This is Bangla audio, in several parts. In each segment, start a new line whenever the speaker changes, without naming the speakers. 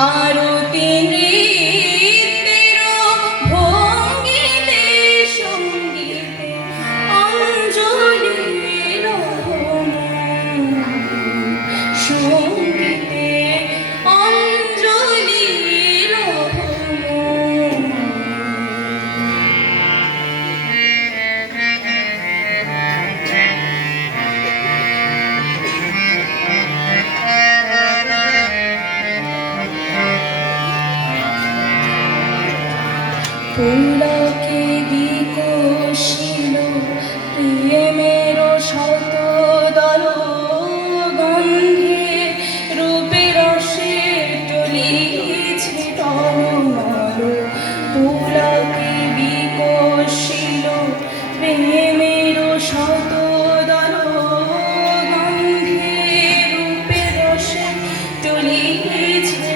आरुति পুলকে বিকশিল প্রেমের শত দল গন্ধে রূপে রসে টলিছে টলমল পুলকে বিকশিল প্রেমের শত দল গন্ধে রূপে রসে টলিছে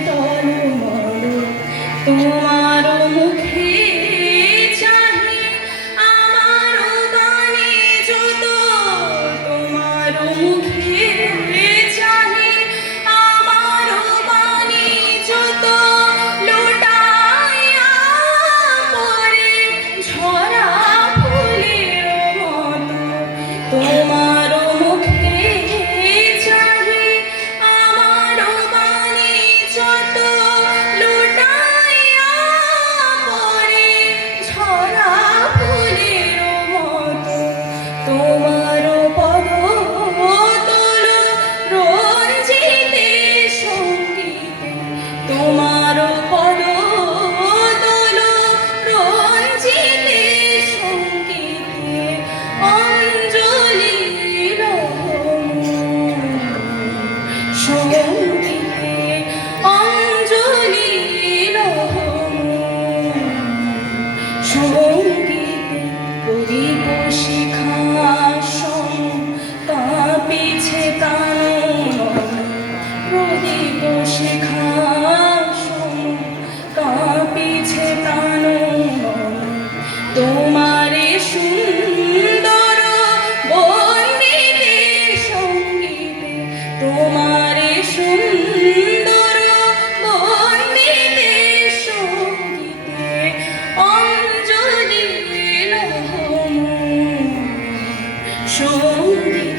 সংগীত করিব শিখা সং তা পিছে তা Holy